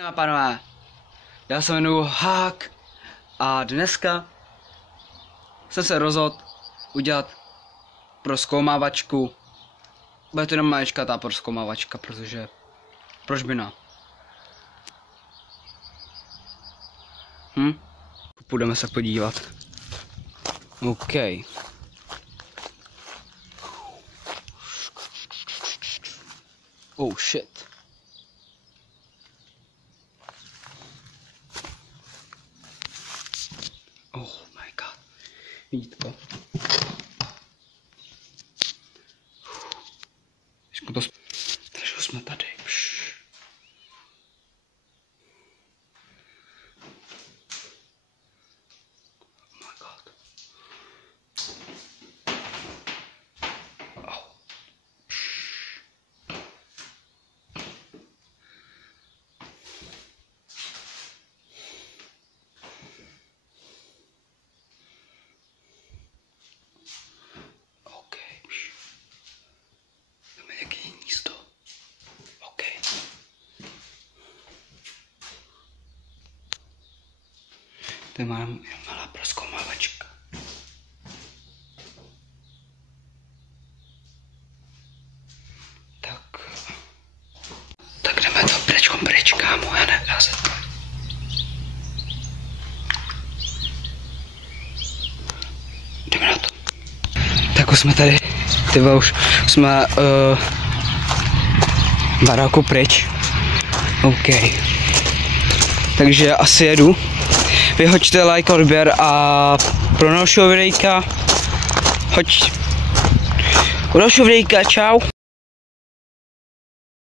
Dámy a pánové, já se jmenuji Hák a dneska jsem se rozhodl udělat prozkoumávačku. Bude to jenom maličká ta prozkoumávačka, protože proč by ne? Půjdeme se podívat. OK. Oh shit. Oh my god. Vidíte to? Takže jsme tady. Oh my god. Oh. To je malá prozkoumávačka. Tak jdeme to pryč, kámo, já se to. Jdeme na to. Tak už jsme tady, už jsme baráku pryč. OK. Takže asi jedu. Vyhoďte like, odběr a pro dalšího videjka, u dalšího videjka, čau.